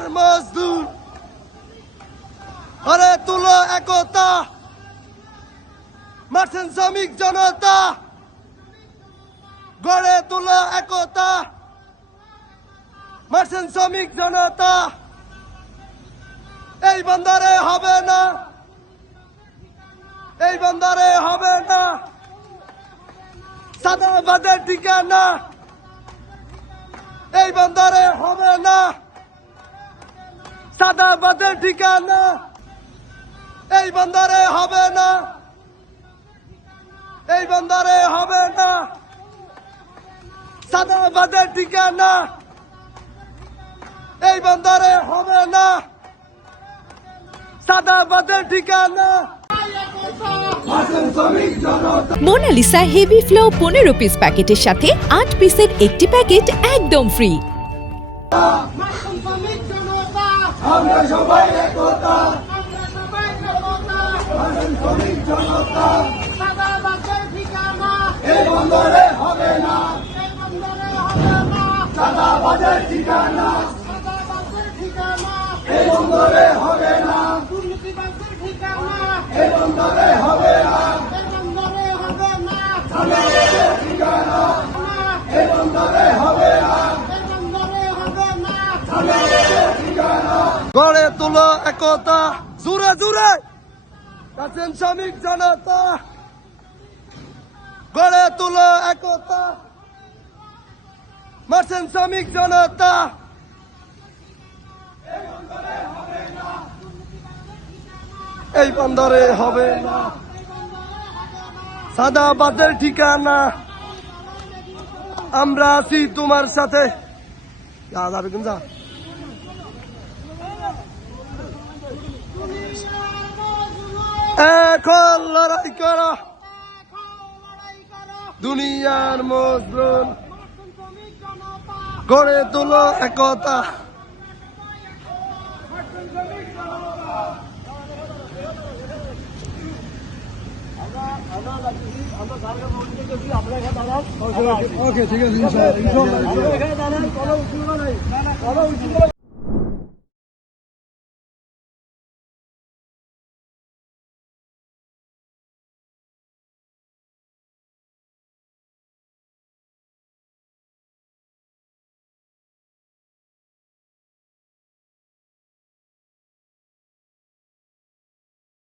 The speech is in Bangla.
দুনিয়ার মজদুর গড়ে তুলো একতা, মার্চেন্ট শ্রমিক জনতা গড়ে তুলো একতা, মার্চেন্ট শ্রমিক জনতা। এই বন্দরে হবে না, এই বন্দরে হবে না সাদাবাদের ঠিকানা, এই বন্দরে হবে না সাদাবাদের ঠিকানা, এই বন্দরে হবে না, এই বন্দরে হবে না সাদাবাদের ঠিকানা, এই বন্দরে হবে না সাদাবাদের ঠিকানা। মোনালিসা হেভি ফ্লো 15 পিস প্যাকেটের সাথে 8 পিসের একটি প্যাকেট একদম ফ্রি। আমরা সবাই একতা, শ্রমিক জনতা, এই বন্দরে হবে না সাদাবাদের ঠিকানা, এই বন্দরে হবে না, এই বন্দরে হবে না সাদাবাদের ঠিকানা, এই বন্দরে হবে না সাদাবাদের ঠিকানা। গড়ে তুলো একতা, জোরে জোরে আছেন শ্রমিক জনতা, গড়ে তুলো একতা, মার্চেন্ট শ্রমিক জনতা। এই বন্দরে হবে না সাদাবাদের ঠিকানা, আমরা আছি তোমার সাথে। যাবে কোন যা এখন লড়াই করো দুনিয়ার মজলুম, গড়ে তুলো একতা। ওকে ঠিক আছে।